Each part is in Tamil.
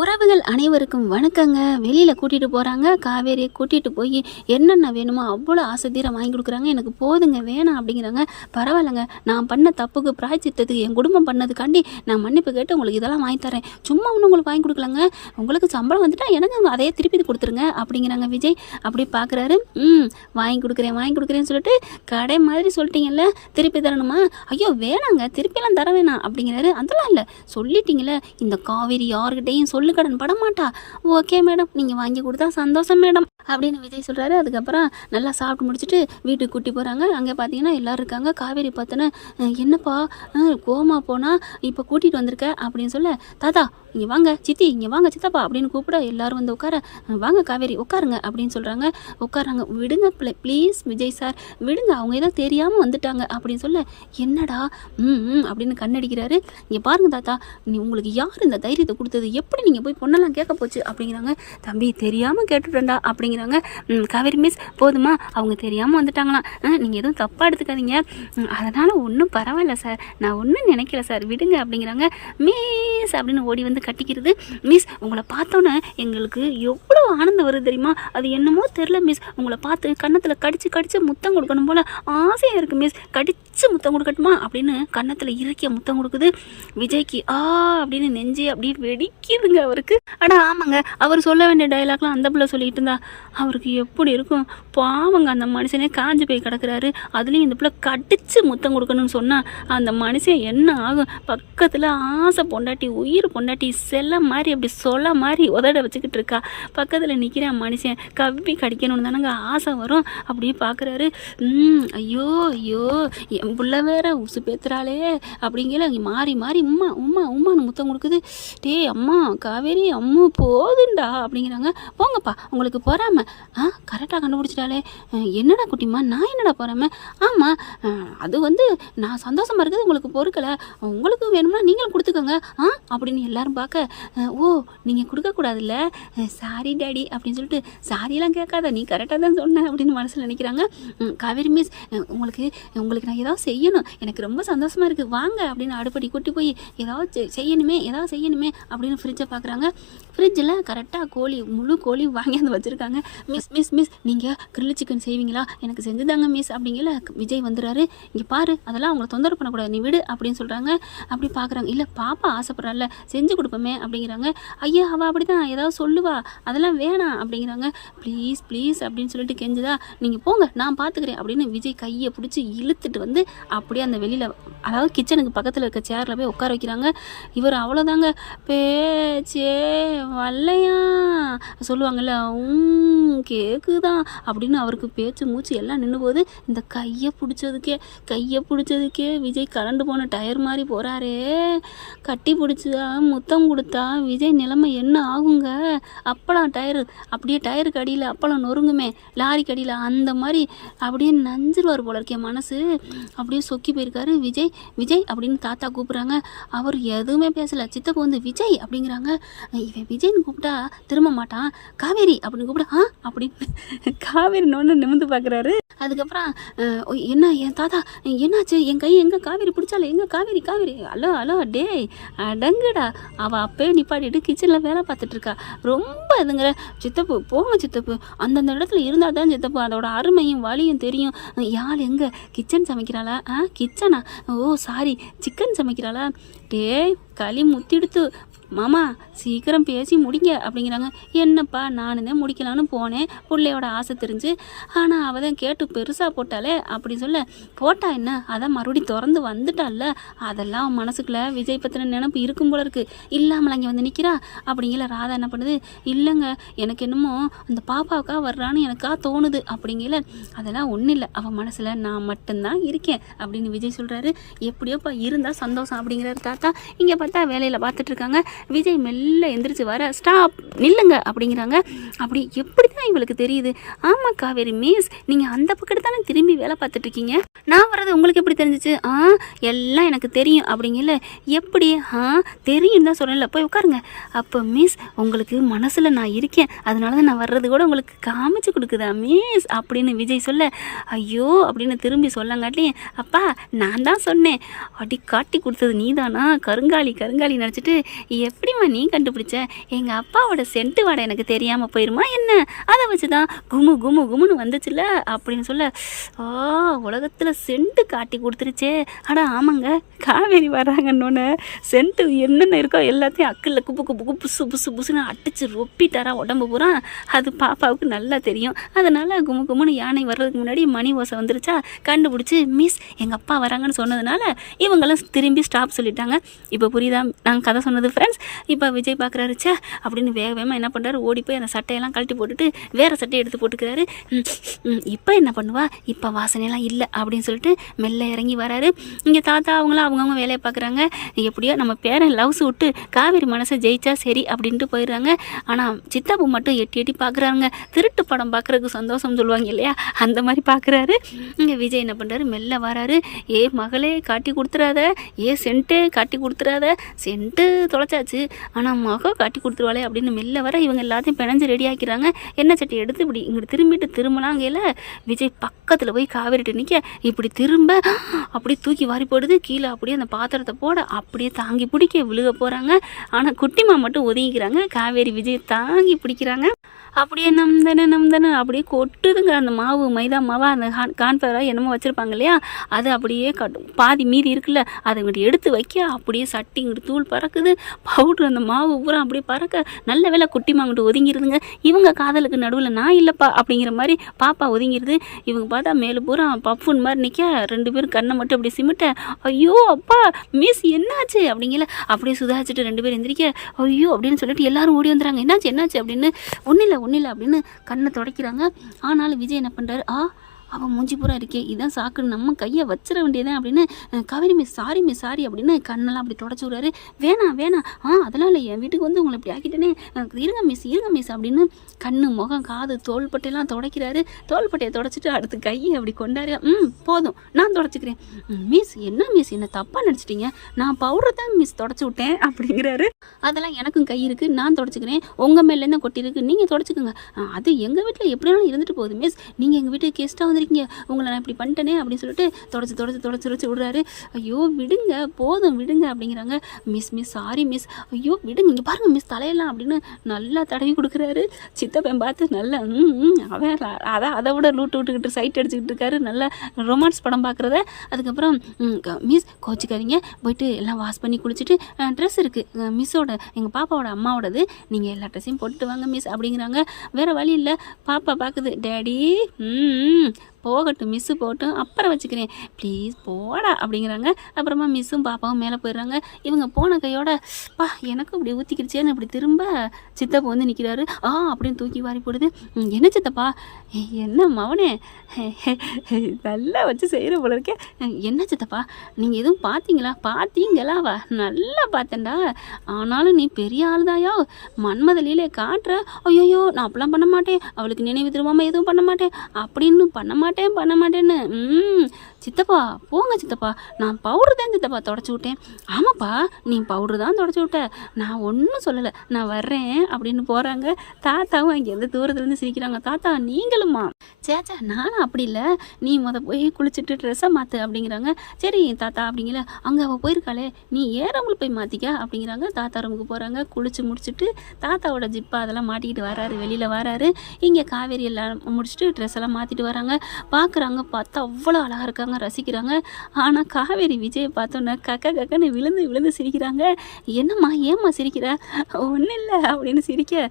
உறவுகள் அனைவருக்கும் வணக்கங்க. வெளியில் கூட்டிகிட்டு போகிறாங்க. காவேரியை கூட்டிகிட்டு போய் என்னென்ன வேணுமோ அவ்வளோ ஆசை தீர வாங்கி கொடுக்குறாங்க. எனக்கு போதுங்க, வேணாம் அப்படிங்கிறாங்க. பரவாயில்லைங்க, நான் பண்ண தப்புக்கு பிராய்ச்சித்தத்துக்கு என் குடும்பம் பண்ணதுக்காண்டி நான் மன்னிப்பு கேட்டு உங்களுக்கு இதெல்லாம் வாங்கி தரேன். சும்மா ஒன்றும் உங்களுக்கு வாங்கி கொடுக்கலங்க, உங்களுக்கு சம்பளம் வந்துட்டால் எனக்கு அதையே திருப்பி கொடுத்துருங்க அப்படிங்கிறாங்க விஜய். அப்படி பார்க்குறாரு. வாங்கி கொடுக்குறேன்னு சொல்லிட்டு கடை மாதிரி சொல்லிட்டீங்கல்ல, திருப்பி தரணுமா? ஐயோ வேணாங்க, திருப்பியெல்லாம் தர வேணாம் அப்படிங்கிறாரு. அதெல்லாம் இல்லை, சொல்லிட்டீங்களே, இந்த காவேரி யாருக்கிட்டையும் கடன் படமாட்டா. ஓகே மேடம், நீங்கள் வாங்கி கொடுத்தா சந்தோஷம் மேடம் அப்படின்னு விஜய் சொல்கிறாரு. அதுக்கப்புறம் நல்லா சாப்பிட்டு முடிச்சுட்டு வீட்டுக்கு கூட்டி போகிறாங்க. அங்கே பார்த்தீங்கன்னா எல்லோரும் இருக்காங்க. காவேரி பார்த்தோன்னே, என்னப்பா கோமா போனால் இப்போ கூட்டிகிட்டு வந்திருக்க அப்படின்னு சொல்ல, தாத்தா இங்கே வாங்க, சித்தி இங்கே வாங்க, சித்தப்பா அப்படின்னு கூப்பிட எல்லாரும் வந்து உட்கார, வாங்க காவேரி உட்காருங்க அப்படின்னு சொல்கிறாங்க. உட்காராங்க. விடுங்க ப்ளீஸ் விஜய் சார், விடுங்க, அவங்க ஏதோ தெரியாமல் வந்துட்டாங்க அப்படின்னு சொல்ல, என்னடா அப்படின்னு கண்ணடிக்கிறாரு. இங்கே பாருங்க தாத்தா, உங்களுக்கு யார் இந்த தைரியத்தை கொடுத்தது, எப்படி நீங்கள் போய் பொண்ணெல்லாம் கேட்க போச்சு அப்படிங்கிறாங்க. தம்பி தெரியாமல் கேட்டுட்டேன்டா அப்படிங்கிறாங்க. காவேரி மிஸ் போதுமா, அவங்க தெரியாமல் வந்துட்டாங்களாம், நீங்கள் எதுவும் தப்பாக எடுத்துக்காதீங்க, அதனால் ஒன்றும் பரவாயில்ல சார், நான் ஒன்றும் நினைக்கல சார், விடுங்க அப்படிங்கிறாங்க. மிஸ் அப்படின்னு ஓடி வந்து கட்டிக்கிறது. மிஸ் உங்களை பார்த்தோன்னே எங்களுக்கு எவ்வளோ ஆனந்தம் வருது தெரியுமா, அது என்னமோ தெரில மிஸ், உங்களை பார்த்து கன்னத்தில் கடிச்சு முத்தம் கொடுக்கணும் போல் ஆசையாக இருக்குது மிஸ், கடிச்சு முத்தம் கொடுக்கட்டுமா அப்படின்னு கன்னத்தில் இறுக்கிய முத்தம் கொடுக்குது. விஜய்க்கு அப்படின்னு நெஞ்சே அப்படியே வெடிக்குதுங்க அவருக்கு. ஆமாங்க, அவர் சொல்ல வேண்டிய டைலாக்லாம் அந்த பிள்ளை சொல்லிட்டு இருந்தா அவருக்கு எப்படி இருக்கும் பாவங்க. அந்த மனுஷனே காஞ்சு போய் கிடக்குறாரு, அதுலேயும் இந்த பிள்ளை கடிச்சு முத்தம் கொடுக்கணும்னு சொன்னால் அந்த மனுஷன் என்ன ஆகும்? பக்கத்தில் ஆசை பொண்டாட்டி, உயிர் பொண்டாட்டி, செல்ல மாதிரி அப்படி சொல்ல மாதிரி உதட வச்சுக்கிட்டு இருக்கா. பக்கத்தில் நிற்கிற மனுஷன் கவ்வி கடிக்கணும்னு தானங்க ஆசை வரும். அப்படியே பார்க்குறாரு. ஐயோ என் பிள்ளை வேற உசு பேத்துறாளே அப்படிங்கிற மாறி உம்மான்னு முத்தம் கொடுக்குது. அம்மா காவேரி அம்மா போதுண்டா அப்படிங்கிறாங்க. போங்கப்பா, உங்களுக்கு போறாம. கரெக்டாக கண்டுபிடிச்சிட்டாலே. என்னடா குட்டிம்மா, நான் என்னடா போறாம? ஆமாம், அது வந்து நான் சந்தோஷமா இருக்குது உங்களுக்கு பொறுக்கலை, உங்களுக்கு வேணும்னா நீங்களும் கொடுத்துக்கோங்க அப்படின்னு எல்லாரும் பார்க்க, ஓ நீங்கள் கொடுக்கக்கூடாதுல்ல, சாரி டேடி அப்படின்னு சொல்லிட்டு, சாரியெல்லாம் கேட்காத, நீ கரெக்டாக தான் சொன்ன அப்படின்னு மனசில் நினைக்கிறாங்க. காவேரி மிஸ் உங்களுக்கு நான் ஏதாவது செய்யணும், எனக்கு ரொம்ப சந்தோஷமாக இருக்குது, வாங்க அப்படின்னு அடுப்படி கூட்டி போய் ஏதாவது செய்யணுமே அப்படின்னு ஃப்ரிட்ஜை பார்க்குறாங்க. ஃப்ரிட்ஜில் கரெக்டாக முழு கோழி வாங்கியாந்து வச்சுருக்காங்க. மிஸ் நீங்கள் கிரில் சிக்கன் செய்வீங்களா, எனக்கு செஞ்சுதாங்க மிஸ் அப்படிங்கிற விஜய் வந்துடுறாரு. இங்கே பாரு, அதெல்லாம் அவங்கள தொந்தரவு பண்ணக்கூடாது, நீ விடு அப்படின்னு சொல்கிறாங்க. அப்படி பார்க்குறாங்க. இல்லை பாப்பா ஆசைப்படுறால, செஞ்சு கொடுப்போமே அப்படிங்கிறாங்க. ஐயா அவள் அப்படி தான் ஏதாவது சொல்லுவா, அதெல்லாம் வேணாம் அப்படிங்கிறாங்க. ப்ளீஸ் அப்படின்னு சொல்லிட்டு கெஞ்சுதா, நீங்கள் போங்க நான் பார்த்துக்கிறேன் அப்படின்னு விஜய் கையை பிடிச்சி இழுத்துட்டு வந்து அப்படியே அந்த வெளியில், அதாவது கிச்சனுக்கு பக்கத்தில் இருக்க சேரில் போய் உட்கார வைக்கிறாங்க. இவர் அவ்வளோதாங்க, பேச்சே வல்லையா சொல்லுவாங்கல்ல, கேக்குதான் அப்படின்னு அவருக்கு பேச்சு மூச்சு எல்லாம் நின்று போகுது. இந்த கையை பிடிச்சதுக்கே விஜய் கரண்டு போன டயர் மாதிரி போகிறாரே. கட்டி பிடிச்சதா முத்தம் கொடுத்தா விஜய் நிலைமை என்ன ஆகுங்க? அப்பளம் டயரு, அப்படியே டயருக்கு அடியில் அப்பளம் நொறுங்குமே லாரிக்கு அடியில், அந்த மாதிரி அப்படியே நஞ்சிருவார் போல இருக்கே மனசு. அப்படியே சொக்கி போயிருக்காரு விஜய் அப்படின்னு தாத்தா கூப்பிட்றாங்க. அவர் எதுவுமே பேசலை. சித்தப்பா வந்து விஜய் அப்படிங்கிறாங்க. இவன் விஜய்னு கூப்பிட்டா திரும்ப மாட்டான், காவேரி அப்படின்னு கூப்பிட அப்படின்னு காவேரி நோன்னு நிமிந்து பார்க்குறாரு. அதுக்கப்புறம் என்ன என் தாத்தா என்னாச்சு, என் கை எங்கே, காவேரி பிடிச்சால எங்கே, காவேரி அலோ டேய் அடங்குடா, அவள் அப்பயே நிப்பாட்டிட்டு கிச்சனில் வேலை பார்த்துட்ருக்கா, ரொம்ப இதுங்கிற சித்தப்பு, போங்க சித்தப்பு, அந்தந்த இடத்துல இருந்தால் தான் சித்தப்பு அதோட அருமையும் வலியும் தெரியும். யாழ் எங்கே, கிச்சன் சமைக்கிறாளா? கிச்சனா, ஓ சாரி சிக்கன் சமைக்கிறாளா? களி முத்திடுத்து மாமா சீக்கிரம் பேசி முடிங்க அப்படிங்கிறாங்க. என்னப்பா நானு தான் முடிக்கலான்னு போனேன், பிள்ளையோட ஆசை தெரிஞ்சு, ஆனால் அவள் தான் கேட்டு பெருசாக போட்டாலே அப்படி சொல்ல, போட்டா என்ன, அதான் மறுபடியும் திறந்து வந்துட்டால, அதெல்லாம் மனசுக்குள்ளே விஜய் பற்றின நினப்பு இருக்கும் போல இருக்குது, இல்லாமல் அங்கே வந்து நிற்கிறா அப்படிங்கிற. ராதா என்ன பண்ணுது, இல்லைங்க எனக்கு என்னமோ அந்த பாப்பாவுக்கா வர்றான்னு எனக்கா தோணுது அப்படிங்கிற. அதெல்லாம் ஒன்றும் இல்லை, அவள் மனசில் நான் மட்டும்தான் இருக்கேன் அப்படின்னு விஜய் சொல்கிறாரு. எப்படியோப்பா இருந்தால் சந்தோஷம் அப்படிங்கிறாரு தாத்தா. இங்கே பார்த்தா வேலையில் பார்த்துட்ருக்காங்க. விஜய் மெல்ல எந்திரிச்சு வர, ஸ்டாப் நில்லுங்க அப்படிங்கிறாங்க. அப்படி எப்படி தான் இவளுக்கு தெரியுது? ஆமாம் காவேரி மிஸ், நீங்கள் அந்த பக்கத்து தானே திரும்பி வேலை பார்த்துட்ருக்கீங்க, நான் வர்றது உங்களுக்கு எப்படி தெரிஞ்சிச்சு? எல்லாம் எனக்கு தெரியும் அப்படிங்கல. எப்படி? தெரியும் தான் சொல்லல, போய் உட்காருங்க. அப்போ மிஸ் உங்களுக்கு மனசில் நான் இருக்கேன், அதனால தான் நான் வர்றது கூட உங்களுக்கு காமிச்சு கொடுக்குதா மிஸ் அப்படின்னு விஜய் சொல்ல, ஐயோ அப்படின்னு திரும்பி சொல்லங்காட்டி, அப்பா நான் தான் சொன்னேன், அடி காட்டி கொடுத்தது நீதானா, கருங்காலி நினச்சிட்டு எப்படிம்மா நீ கண்டுபிடிச்ச? எங்கள் அப்பாவோட சென்ட்டு வாடை எனக்கு தெரியாமல் போயிருமா என்ன? அதை வச்சு தான் குமு குமு குமுன்னு வந்துச்சுல்ல அப்படின்னு சொல்ல, உலகத்தில் சென்ட்டு காட்டி கொடுத்துருச்சே. அடா ஆமாங்க, காவேரி வர்றாங்கன்னொன்னே சென்ட்டு என்னென்ன இருக்கோ எல்லாத்தையும் அக்கில் குப்பு குப்பு குப்பு புசு புசு புசுன்னு அடிச்சு ரொப்பிட்டாரா உடம்பு பூரா. அது பாப்பாவுக்கு நல்லா தெரியும். அதனால் குமு குமுன்னு யானை வர்றதுக்கு முன்னாடி மணி ஓசை வந்துருச்சா, கண்டுபிடிச்சி மிஸ் எங்கள் அப்பா வராங்கன்னு சொன்னதுனால இவங்களும் திரும்பி ஸ்டாப் சொல்லிட்டாங்க. இப்போ புரியுதா நாங்கள் கதை சொன்னது ஃப்ரெண்ட்ஸ்? இப்போ விஜய் பார்க்குறாரு, சே அப்படின்னு வேக வேகமாக என்ன பண்ணுறாரு, ஓடி போய் அந்த சட்டையெல்லாம் கழட்டி போட்டுட்டு வேறு சட்டையை எடுத்து போட்டுக்கிறாரு. இப்போ என்ன பண்ணுவா, இப்போ வாசனையெல்லாம் இல்லை அப்படின்னு சொல்லிட்டு மெல்ல இறங்கி வராரு. இங்கே தாத்தா அவங்களாம் அவங்கவுங்க வேலையை பார்க்குறாங்க. எப்படியோ நம்ம பேரன் லவ்ஸ் விட்டு காவேரி மனசை ஜெயிச்சா சரி அப்படின்ட்டு போயிடுறாங்க. ஆனால் சித்தாப்பு மட்டும் எட்டி எட்டி பார்க்குறாங்க. திருட்டு படம் பார்க்குறதுக்கு சந்தோஷம் சொல்லுவாங்க இல்லையா, அந்த மாதிரி பார்க்குறாரு. இங்கே விஜய் என்ன பண்ணுறாரு, மெல்ல வராரு. ஏ மகளே காட்டி கொடுத்துறாத, ஏ சென்ட்டே காட்டி கொடுத்துறாத, சென்ட்டு தொலைச்சாச்சு ஆனால் மகம் காட்டி கொடுத்துருவாளே அப்படின்னு மெல்ல வர இவங்க எல்லாத்தையும் பிணைஞ்சு ரெடி ஆக்கிறாங்க. எண்ணெய் சட்டி எடுத்து இப்படி இங்கிட்டு திரும்பிட்டு திரும்பலாங்கையில் விஜய் பக்கத்தில் போய் காவேரிட்டு நிற்க, இப்படி திரும்ப அப்படியே தூக்கி வாரி போடுது. கீழே அப்படியே அந்த பாத்திரத்தை போட அப்படியே தாங்கி பிடிக்க விழுக போகிறாங்க. ஆனால் குட்டிமா மட்டும் ஒதுங்கிக்கிறாங்க. காவேரி விஜய் தாங்கி பிடிக்கிறாங்க. அப்படியே நம்தன அப்படியே கொட்டுதுங்க. அந்த மாவு மைதா மாவா அந்த கான்ஃப்ளவராக என்னமோ வச்சுருப்பாங்க இல்லையா, அது அப்படியே பாதி மீதி இருக்குல்ல, அதை இங்கிட்டு எடுத்து வைக்க அப்படியே சட்டி இங்கிட்டு தூள் பறக்குது. பவுட்ரு அந்த மாவு பூரா அப்படியே பறக்க, நல்ல வேலை குட்டிமா அங்கிட்டு ஒதுங்கிருதுங்க. இவங்க காதலுக்கு நடுவில் நான் இல்லைப்பா அப்படிங்கிற மாதிரி பாப்பா ஒதுங்கிருது. இவங்க பார்த்தா மேலே பூரா பஃபுன் மாதிரி நிற்க, ரெண்டு பேரும் கண்ணை மட்டும் அப்படி சிமிட்ட, ஐயோ அப்பா மிஸ் என்னாச்சு அப்படிங்கல அப்படியே சுதாச்சிட்டு ரெண்டு பேரும் எந்திரிக்க, ஐயோ அப்படின்னு சொல்லிட்டு எல்லாரும் ஓடி வந்துடுறாங்க. என்னாச்சு அப்படின்னு. ஒன்றும் இல்லை அப்படின்னு கண்ணை துடைக்கிறாங்க. ஆனாலும் விஜய் என்ன பண்ணுறாரு, அவன் மூஞ்சி பூரா இருக்கே, இதான் சாக்குன்னு நம்ம கையை வச்சிட வேண்டியதான் அப்படின்னு, காவேரி மிஸ் சாரி அப்படின்னு கண்ணெல்லாம் அப்படி தொடச்சி விட்றாரு. வேணாம் அதெல்லாம் இல்லை, என் வீட்டுக்கு வந்து உங்களை இப்படி ஆக்கிட்டேனே, இருங்க மிஸ் அப்படின்னு கண்ணு முகம் காது தோள்பட்டையெல்லாம் துடைக்கிறாரு. தோள்பட்டையை தொடச்சிட்டு அடுத்து கையை அப்படி கொண்டாரு. போதும் நான் தொடச்சிக்கிறேன். மிஸ் என்ன தப்பாக நினச்சிட்டிங்க, நான் பவுடர் தான் மிஸ் தொடச்சி விட்டேன் அப்படிங்கிறாரு. அதெல்லாம் எனக்கும் கை இருக்குது, நான் தொடச்சிக்கிறேன், உங்கள் மேலேருந்து கொட்டிருக்கு, நீங்கள் தொடச்சிக்கோங்க. அது எங்கள் வீட்டில் எப்படினாலும் இருந்துட்டு போகுது மிஸ், நீங்கள் எங்கள் வீட்டுக்கு கெஸ்ட்டாக இருக்கீங்க, உங்களை நான் இப்படி பண்ணிட்டேனே அப்படின்னு சொல்லிட்டு தொடச்சி விடுறாரு. ஐயோ விடுங்க போதும் விடுங்க அப்படிங்கிறாங்க. மிஸ் சாரி மிஸ், ஐயோ விடுங்க, இங்கே பாருங்கள் மிஸ் தலையெல்லாம் அப்படின்னு நல்லா தடவி கொடுக்குறாரு. சித்தப்பன் பார்த்து நல்லா அவன் அதை விட விட்டுக்கிட்டு சைட் அடிச்சுக்கிட்டு இருக்காரு, நல்லா ரொமான்ஸ் படம் பார்க்குறத. அதுக்கப்புறம் மிஸ் கோச்சிக்காதீங்க, போயிட்டு எல்லாம் வாஷ் பண்ணி குளிச்சுட்டு ட்ரெஸ் இருக்குது மிஸ்ஸோட, எங்கள் பாப்பாவோட அம்மாவோடது, நீங்கள் எல்லா ட்ரெஸ்ஸையும் போட்டுட்டு வாங்க மிஸ் அப்படிங்கிறாங்க. வேறு வழி இல்லை, பாப்பா பார்க்குது, டேடி போகட்டும் மிஸ்ஸு போட்டும் அப்புறம் வச்சுக்கிறேன் ப்ளீஸ் போடா அப்படிங்கிறாங்க. அப்புறமா மிஸ்ஸும் பாப்பாவும் மேலே போயிடுறாங்க. இவங்க போன கையோட எனக்கு இப்படி ஊற்றிக்கிடுச்சேன்னு இப்படி திரும்ப சித்தப்பா வந்து நிற்கிறாரு. அப்படின்னு தூக்கி வாரி போடுது. என்ன சித்தப்பா, என்ன மவனே நல்லா வச்சு செய்கிற போல இருக்கே, என்ன சித்தப்பா நீங்கள் எதுவும் பார்த்தீங்களாவா, நல்லா பார்த்தேன்டா, ஆனாலும் நீ பெரிய ஆளுதாயோ, மன்மதலிலே காட்டுற, ஐயோ நான் அப்படிலாம் பண்ண மாட்டேன், அவளுக்கு நினைவு திரும்பாமல் எதுவும் பண்ண மாட்டேன் அப்படின்னு பண்ண மாட்டேன்னு. சித்தப்பா போங்க சித்தப்பா, நான் பவுடர் தான் சித்தப்பா தொடச்சி விட்டேன். ஆமாப்பா நீ பவுடர் தான் தொடச்சி விட்ட, நான் ஒன்றும் சொல்லலை, நான் வர்றேன் அப்படின்னு போகிறாங்க. தாத்தாவும் அங்கேருந்து தூரத்துலேருந்து சிரிக்கிறாங்க. தாத்தா நீங்களும்மா? சேச்சா நானும் அப்படி இல்லை, நீ போய் குளிச்சுட்டு ட்ரெஸ்ஸை மாற்று அப்படிங்கிறாங்க. சரி தாத்தா அப்படிங்கிற, அங்கே அவள் போயிருக்காளே நீ ரூமில் போய் மாற்றிக்க அப்படிங்கிறாங்க. தாத்தா ரூமுக்கு போகிறாங்க. குளிச்சு முடிச்சுட்டு தாத்தாவோட ஜிப்பா அதெல்லாம் மாட்டிக்கிட்டு வராரு, வெளியில் வராரு. இங்கே காவேரி எல்லாம் முடிச்சுட்டு ட்ரெஸ் எல்லாம் மாற்றிட்டு வராங்க. பார்க்குறாங்க, பார்த்தா அவ்வளோ அழகாக இருக்காங்க, ரசிக்கிறாங்க. ஆனால் காவேரி விஜயை பார்த்தோன்னே கக்கன்னு விழுந்து சிரிக்கிறாங்க. என்னம்மா ஏம்மா சிரிக்கிற? ஒன்றும் இல்லை அப்படின்னு சிரிக்க,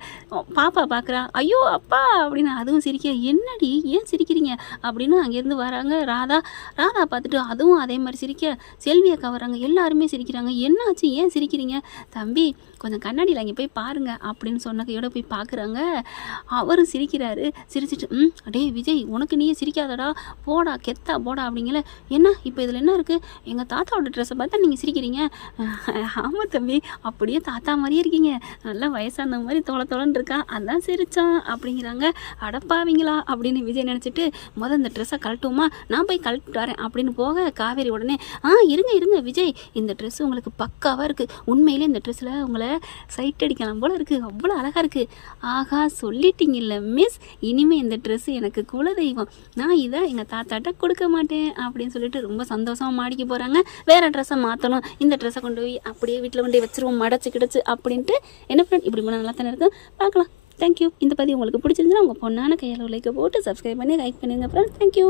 பாப்பா பார்க்குறா, ஐயோ அப்பா அப்படின்னு அதுவும் சிரிக்க, என்னடி ஏன் சிரிக்கிறீங்க அப்படின்னு அங்கேருந்து வராங்க. ராதா பார்த்துட்டு அதுவும் அதே மாதிரி சிரிக்க, செல்வி அக்கா வராங்க, எல்லாருமே சிரிக்கிறாங்க. என்னாச்சு ஏன் சிரிக்கிறீங்க? தம்பி கொஞ்சம் கண்ணாடியில் அங்கே போய் பாருங்க அப்படின்னு சொன்ன கையோட போய் பார்க்குறாங்க. அவரும் சிரிக்கிறாரு. சிரிச்சிட்டு அடே விஜய் உனக்கு நீயே சிரிக்காதடா, போடா கெத்தா போடா அப்படிங்கல. என்ன இப்போ இதில் என்ன இருக்குது, எங்கள் தாத்தாவோட ட்ரெஸ்ஸை பார்த்தா நீங்கள் சிரிக்கிறீங்க? ஆமாம் தம்பி அப்படியே தாத்தா மாதிரியே இருக்கீங்க, நல்லா வயசான மாதிரி தொலைன்னு இருக்கா, அதான் சிரிச்சான் அப்படிங்கிறாங்க. அடப்பாவீங்களா அப்படின்னு விஜய் நினச்சிட்டு, இந்த ட்ரெஸ்ஸை கழட்டுமா, நான் போய் கழட்டிட்டு வரேன் அப்படின்னு போக, காவேரி உடனே இருங்க விஜய், இந்த ட்ரெஸ்ஸு உங்களுக்கு பக்காவாக இருக்குது, உண்மையிலே இந்த ட்ரெஸ்ஸில் உங்களை சைட் அடிக்கலாம் போல இருக்குது, அவ்வளோ அழகாக இருக்குது. ஆகா சொல்லிட்டீங்கல்ல மிஸ், இனிமேல் இந்த ட்ரெஸ்ஸு எனக்கு குலதெய்வம், நான் இதை எங்கள் தாத்தாட்ட கொடுக்க மாட்டேன் அப்படின்னு சொல்லிட்டு ரொம்ப சந்தோஷமாக மாடிக்கு போகிறாங்க. வேறு ட்ரெஸ்ஸை மாற்றணும், இந்த ட்ரெஸ்ஸை கொண்டு போய் அப்படியே வீட்டில் கொண்டு போய் வச்சுருவோம் மடச்சு கிடச்சு அப்படின்ட்டு. என்ன ஃப்ரெண்ட் இப்படி நல்லா தானே இருக்கும். பார்க்கலாம். தேங்க்யூ. இந்த பதிவு உங்களுக்கு பிடிச்சிருந்துன்னா உங்கள் பொண்ணான கையால் லைக்கை போட்டு சப்ஸ்கிரைப் பண்ணி லைக் பண்ணிடுங்க ஃப்ரெண்ட்ஸ். தேங்க்யூ.